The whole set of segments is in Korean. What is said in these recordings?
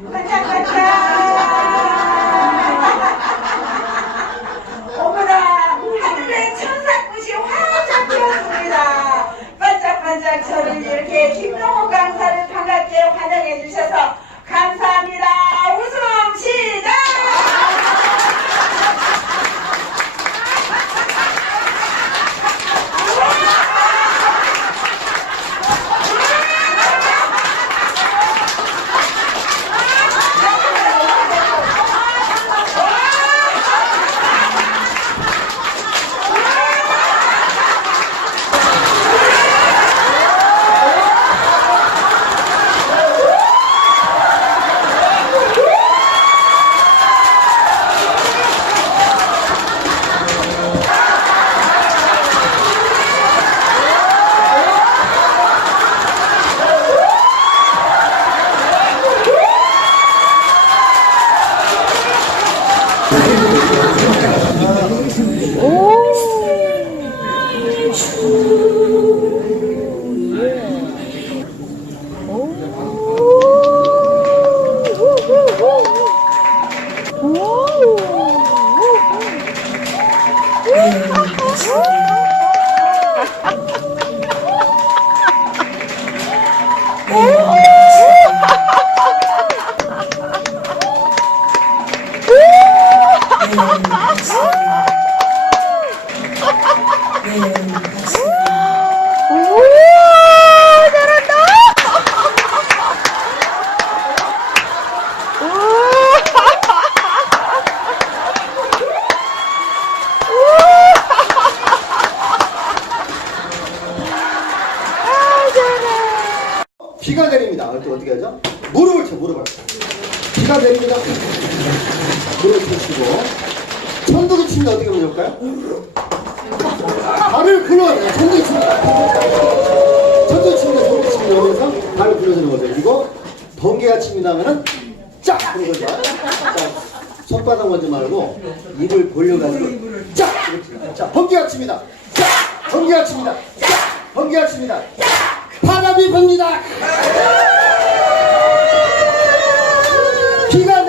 Thank you. Senhor. 비가 내립니다. 또 어떻게 하죠? 무릎을 쳐, 무릎을. 비가 내립니다. 무릎을 펴시고. 천둥이 치면 어떻게 좋을까요? 발을 굴러요. 천둥이 칩니다. 천둥이 칩니다. 천둥이 칩니다. 하면서 발을 굴려주는 거죠. 그리고 번개가 칩니다 하면은 짝! 그런 거죠. 자, 손바닥 먼저 말고 입을 벌려가지고 짝! 자, 번개가 칩니다. 짝! 번개가 칩니다. 짝! 번개가 칩니다. 바람이 붑니다. 비가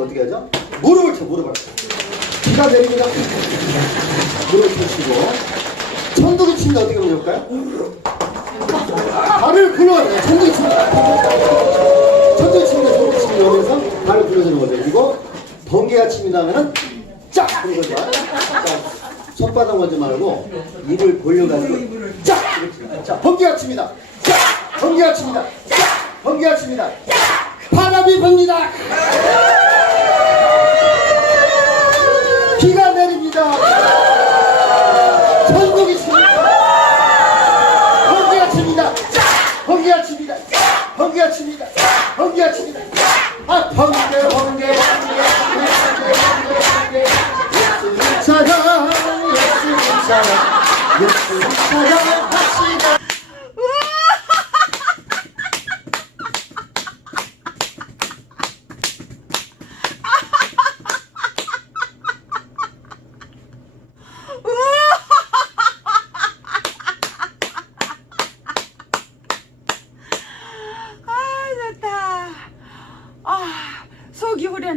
또 어떻게 하죠? 무릎을 쳐, 무릎을. 비가 내립니다. 무릎을 펴시고. 천둥이 치면 어떻게 하면 좋을까요? 발을 굴러요. 천둥이 칩니다. 천둥이 칩니다. 천둥이 칩니다. 하면서 발을 굴려주는 거죠. 그리고 번개가 칩니다 하면은 짝! 그런 거죠. 자, 손바닥 먼저 말고 입을 벌려가지고 짝! 자, 번개가 칩니다. 짝! 번개가 칩니다. 짝! 번개가 칩니다. 바람이 붑니다. 번개가 칩니다. 번개가 칩니다. 번개가 칩니다. 아 번개 번개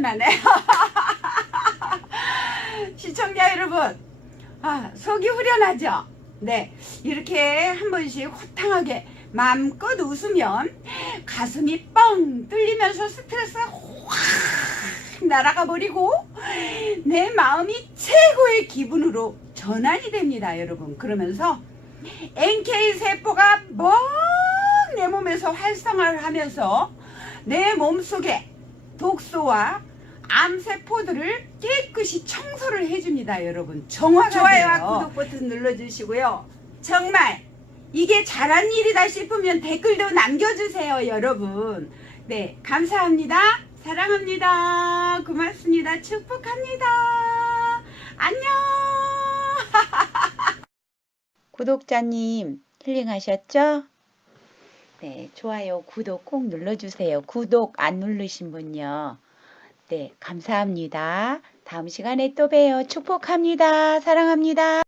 후련하네. 시청자 여러분, 아 속이 후련하죠? 네 이렇게 한 번씩 호탕하게 마음껏 웃으면 가슴이 뻥 뚫리면서 스트레스가 확 날아가 버리고 내 마음이 최고의 기분으로 전환이 됩니다, 여러분. 그러면서 NK 세포가 막내 몸에서 활성화를 하면서 내 몸속에 독소와 암세포들을 깨끗이 청소를 해줍니다, 여러분. 정화가 좋아요와 돼요. 구독 버튼 눌러주시고요. 정말 이게 잘한 일이다 싶으면 댓글도 남겨주세요, 여러분. 네, 감사합니다. 사랑합니다. 고맙습니다. 축복합니다. 안녕! 구독자님 힐링하셨죠? 네, 좋아요, 구독 꼭 눌러주세요. 구독 안 누르신 분요. 네, 감사합니다. 다음 시간에 또 봬요. 축복합니다. 사랑합니다.